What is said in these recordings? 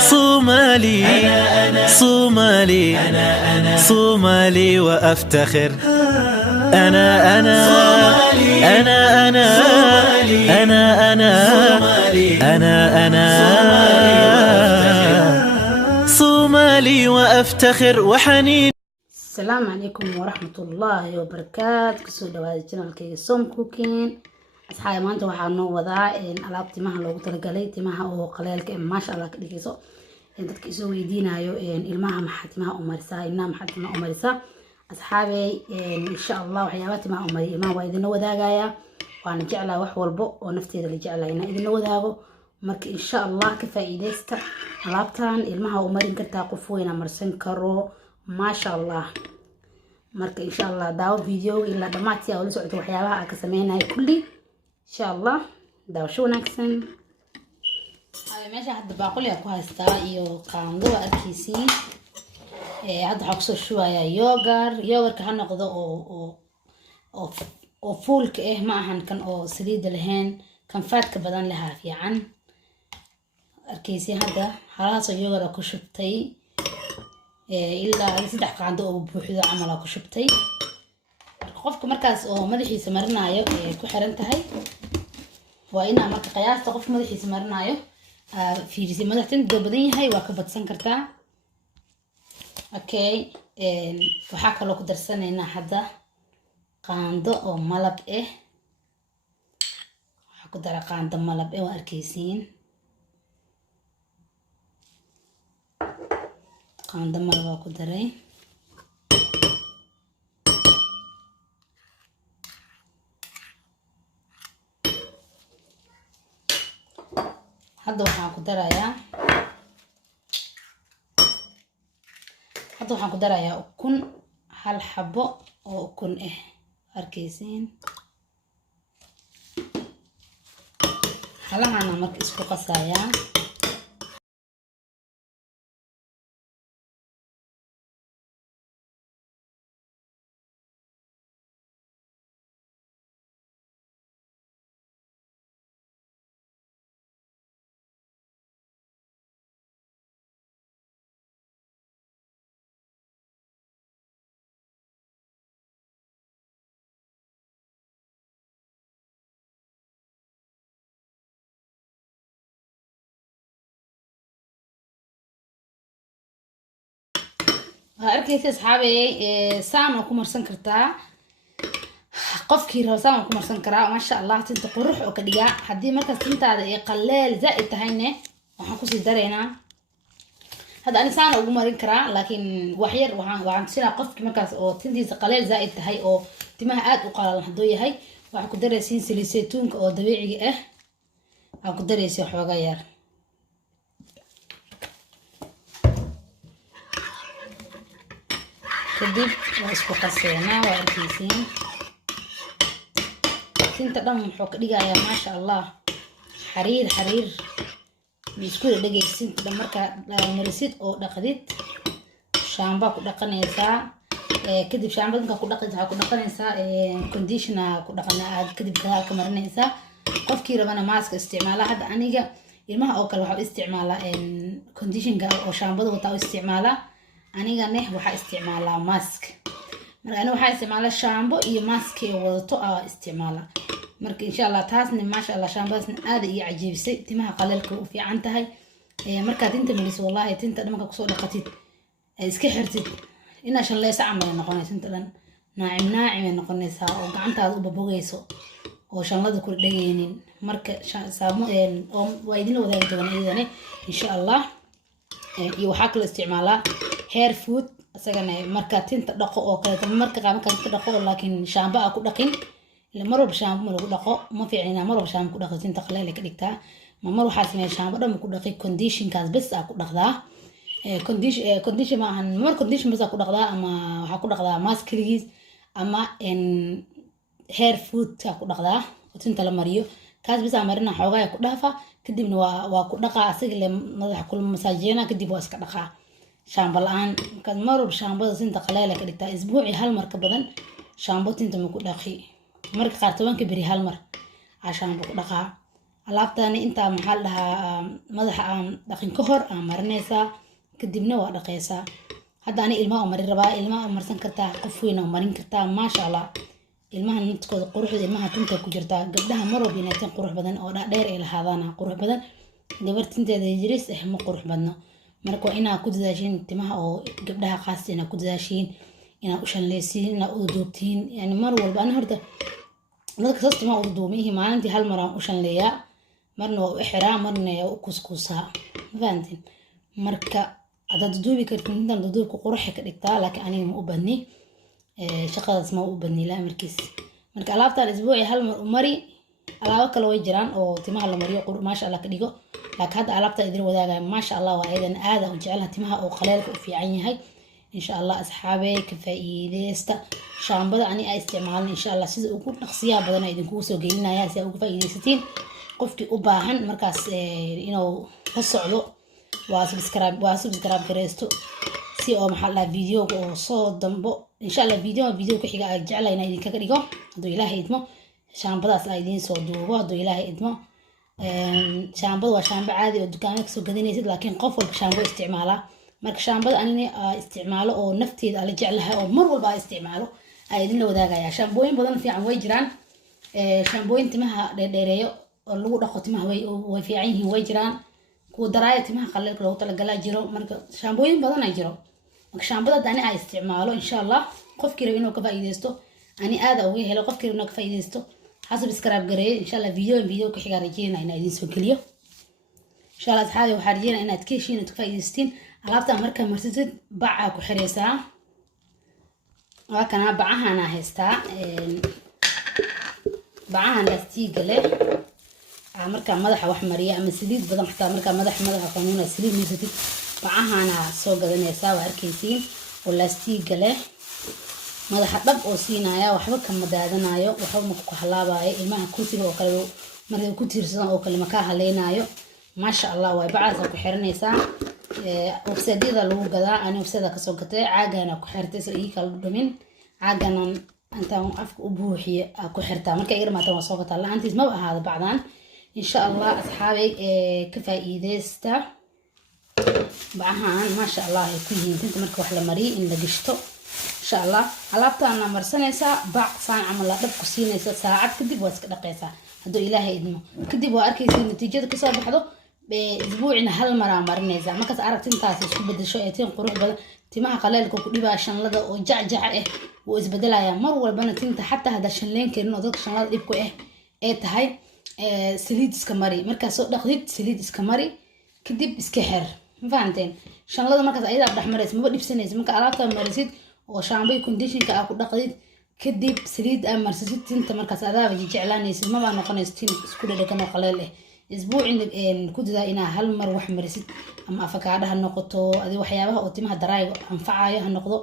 صومالي صومالي صومالي وأفتخر أنا أنا أنا أنا أنا أنا أنا صومالي وأفتخر وحنين. السلام عليكم ورحمة الله وبركاته. كسو دواد جنال كي سوم كوكين أصحابي maanta waxaa noo wadaa alaab timaha loogu talagalay timaha oo qaleelka maasha Allah ka dhigayso dadka isoo weydiinayo ilmaha maxaa timaha u marisaa ilmaha maxaa timaha u marisaa asxaabi insha Allah waxyaabaha timaha u mariyo ilmaha waa idin wadaagaya waan jeclaa wax walbo oo nafteeda la jeclaa inaan idin wadaago marka insha Allah ka faa'iideysta alaabtan ilmaha u marin kartaa qof weyn marsan karo maasha Allah marka insha Allah daawo video ila dhamaadtii oo la socdo waxyaabaha ka sameeyay kulli إن شاء الله ده شو نكسن هاي ماشي حد باقول يا كويستا يو قاندو أركيسي هاد حقصو شوية يوغر كهنا قضاء أو فولك معهن كان أو سريد لهن كان فاتك بدن لها في عن أركيسي هذا خلاص يوغر أكو شبتي إلا يصدق قاندو أو بوحدة عمل أكو شبتي qofka markaas oo madaxiisa marinayo ku xiran tahay waa ina marka qiyaasta qof madaxiisa marinayo fiirisi madaxtinta badan yahay waa ka badsan kartaa okay waxa kale ku darsanaynaa hadda qaando oo malab waxa ku dara qaando malab waa arkaysiin qaando malab waa ku daray هذا waxaan ku darayaa ukun hal xabo oo ukun arkaysiin halahana marka isku qasaya arkaysi asxaabi saan oo ku marsan kartaa qofkii rabo saan oo ku marsan karaa maasha Allah tinta qurux oo ka dhiga hadii markaas tintaada ay qaleel zaid tahayne waxaan ku sii dareynaa hada ani saan ugu marin karaa laakiin wax yar waxaan tusinaa qofkii markaas oo tintiisa qaleel zaid tahay oo timaha aad u qalalan hadoo yahay waxaan ku dareysiin saliid saytuunka oo dabiiciga aan ku dareysiin xooga yar kadib waa isku qaseynaa waa arkaysiin tinta dhan wuxuu ka dhigayaa maasha Allah xariir isku dhagaysiin tinta marka marisid oo dhaqdid shaamba ku dhaqanaysaa kadib shaambada ku dhaqaysaa ku dhaqanaysaa conditioner ku dhaqanaa kadib gadaal ka marinaysaa qofkii rabana mask isticmaala hadda aniga ilmaha oo kale waxa isticmaala conditioner oo shaambada wata isticmaala aniga waxa isticmaalaa mask marka aniga waxa isticmaalaa shaambo iyo mask ee wadato isticmaala marka insha Allah taasna maasha Allah shaambadaasna aad iyo cajiibsay timaha qaleelka u fiican tahay marka tinta mariso wallahi tinta dhamka ku soo dhaqatid iska xirtid ina shallaysa camal noqonaysa tinta dhan naacim noqonaysa oo gacantaada u babogayso oo shanlada ku dhageynin marka saamo oo waa idin wadaagi doonaa idane insha Allah iyo waxa kale isticmaalaa hair food asagana marka tinta dhaqo oo kale marka qaama tinta dhaqo laakiin shaamba ku dhaqin ila marwab shaamba lagu dhaqo ma fiicina marwab shaamba ku dhaqo tinta qaleel ka dhigtaa mar waxa sameeyay shaamba dhan ku dhaqi conditionkaas bas ku dhaqdaa condition ma ahan mar condition bas ku dhaqdaa ama waxa ku dhaqdaa mask kaligiis ama hair food ku dhaqdaa tinta la mariyo kaas bas marina xoogaa ku dhaafa kadibna waa ku dhaqa asiga madax kul masaajina kadib waa iska dhaqa shaambo la'aan marka marwab shaambada tinta qaleel ka dhigtaa isbuuci hal mar ka badan shaambo tinta ma ku dhaqi marka qaar tobanka bari hal mar shaambo ku dhaqa alaabtaani intaa maxaa la dhahaa madaxa aan dhaqin ka hor aan marinaysaa kadibna waa dhaqaysaa. hadda ani ilmaha marin rabaa, ilmaha marsan kartaa, qof weyn oo marin kartaa maasha allah. ilmaha nidkooda quruxda ilmaha tinta ku jirtaa. gabdhaha mar walba inay tin qurux badan oo dheer ay lahaadaan qurux badan. gabar tinteeda jiris ma qurux badno. marka waa inaa ku dadaashiin timaha oo gabdhaha qaas inaa ku dadaashiin, inaa u shanleysiin, inaa u duubtiin. yani mar walba ani horta dadka saas timaha u duumihi maalintii hal mar aan u shanleeyaa, marna waa u xiraa, marna waa u kuskuusaa. ma fahantiin? marka hadaad duubi kartin intan duubka quruxa ka dhigtaa, laakiin aniga ma u badni shaqadaas ma u badni la amarkiis. marka alaabtaan isbuuci hal mar u mari. alaabo kale way jiraan oo timaha la mariyo maasha allah ka dhigo, laakiin hadda alaabta idin wadaagaya maasha allah waa ayadan aad u jecelahay timaha oo qaleelka u fiican yahay. insha allah asxaabey ka faa'iideysta. shaambada ani ay isticmaalin insha allah sida ugu dhaqsiyaha badan ay idinku soo gelinaya si aad uga faa'iideysatiin. qofkii u baahan markaas inuu la socdo waa subscribe gareysto si oo maxaa la video oo soo dambo insha allah video ku xiga ay jecelahay inay idinkaga dhigo hadduu ilaahay idmo. shaambadaas ay idin soo duubo hadduu ilaahay idmo. shaambada waa shaambo caadi oo dukaamada kasoo gadanaysid, laakiin qof walba shaambo isticmaalaa. marka shaambada anina isticmaalo oo nafteeda ala jeclahay oo mar walba isticmaalo ay idin la wadaagaya. shaambooyin badan fiican way jiraan. shaambooyin timaha dheereeyo oo lagu dhaqo timaha way fiican yihiin way jiraan. kuwa daraaya timaha qaleelka loogu talagalaa jiro. marka shaambooyin badan ay jiro. marka shaambada ani ay isticmaalo insha allah qofkii raba inuu ka faa'iideysto ani aada uga helo. qofkii raba inuu ka faa'iideysto subscribe gareeyo insha allah. video ka xiga rajeynaa inaan idin soo geliyo insha allah. asxaabi waxaa rajeynaa inaad ka heshiin inaad ka faa'iideystiin. alaabta markaa marsatid bacaa ku xiraysaa. waa kana bacahana haystaa, bacahan laastiiga leh. markaa madaxa wax mariya ama saliid badan xataa markaa madaxa qanuuna saliid marsatid bacahana soo gadanaysaa. waa arkaysiin oo laastiiga leh, madaxa dhab oo siinaya, waxba kama daadanayo, waxba ma ku halaabayo. ilmaha kursiga oo kale markay ku tiirsadaan oo kale ma ka haleynayo. maasha allah way bacaas ku xiranaysaa. website-yada lagu gadaa ani website-da kasoo gatay. caagana ku xirtay si ay kala dhumin. caagana intaan afka u buuxiyo ku xirtaa. marka iga dhamaatan waa soo gataa la'aantiis ma ahaado bacdan. insha allah asxaabay ka faa'iideysta. bacahan maasha allah ay ku yihiin tinta marka wax la mariyo in la gishto insha allah. alaabtaana marsanaysaa bac saan camal la dhab ku siinaysa saacad kadib waa iska dhaqaysaa hadduu ilaahay idmo. kadib waa arkaysiin natiijada kasoo baxdo. isbuucina hal mar aa marinaysaa. markaas aragtintaas isku bedesho ee tin qurux badan. timaha qaleelka ku dhibaa shanlada oo jacjaca wuu isbedelaya mar walbana tinta xataa hadda shanleen karin oo dadka shanlada dhib ku ee tahay saliid iska mari. markaas soo dhaqdid saliid iska mari kadib iska xir. ma fahanteen? shanlada markaas ayadaa dhex maraysa maba dhibsanaysa. marka alaabta marisid oo shaambay conditionka aa ku dhaqdid kadib saliid aa marsasid tinta markaas adaaba jeclaanaysid maba noqonayso tin isku dhadhagan oo qaleel isbuucin ku dadaa inaa hal mar wax marisid ama afakaadha ha noqoto adi waxyaabaha oo timaha daraayo anfacayo ha noqdo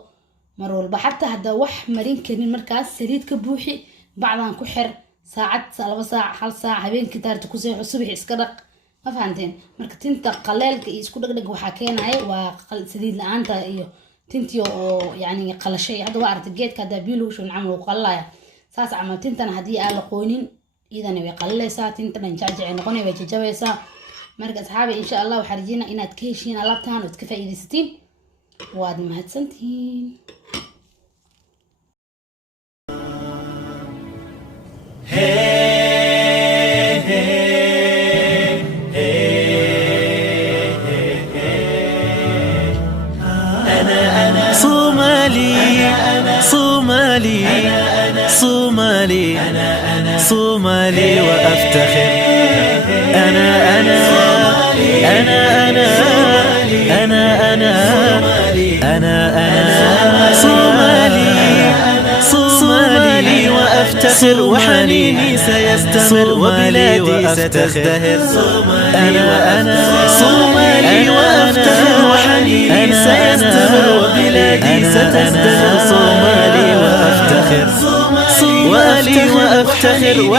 mar walba. xataa hadda wax marin karin markaas saliid ka buuxi bacdan ku xir saacad 2 saac 1 saac habeenkii taarta ku seexo subax iska dhaq. ma fahanteen? marka tinta qaleelka iyo isku dhagdhag waxaa keenaya waa saliid la'aanta iyo tintii oo yani qalashay. hadda waa aragtay geedka hadda biyo lagu shubin camal uu qalaya saas camal. tintana haddii aan la qoynin idana way qalaleysaa, tintana jacjac noqonay way jajabaysaa. marka asxaabi insha allah waxaa rajeynaa inaad ka heshiin alaabtaan oo iska faa'iideysatiin. waad mahadsantihiin. صومالي وأفتخر. أنا أنا أنا أنا أنا أنا أنا أنا صومالي وأفتخر وحنيني سيستمر وبلادي ستزدهر. أنا صومالي وأفتخر وحنيني سيستمر وبلادي ستزدهر. صومالي وأفتخر وأفتخر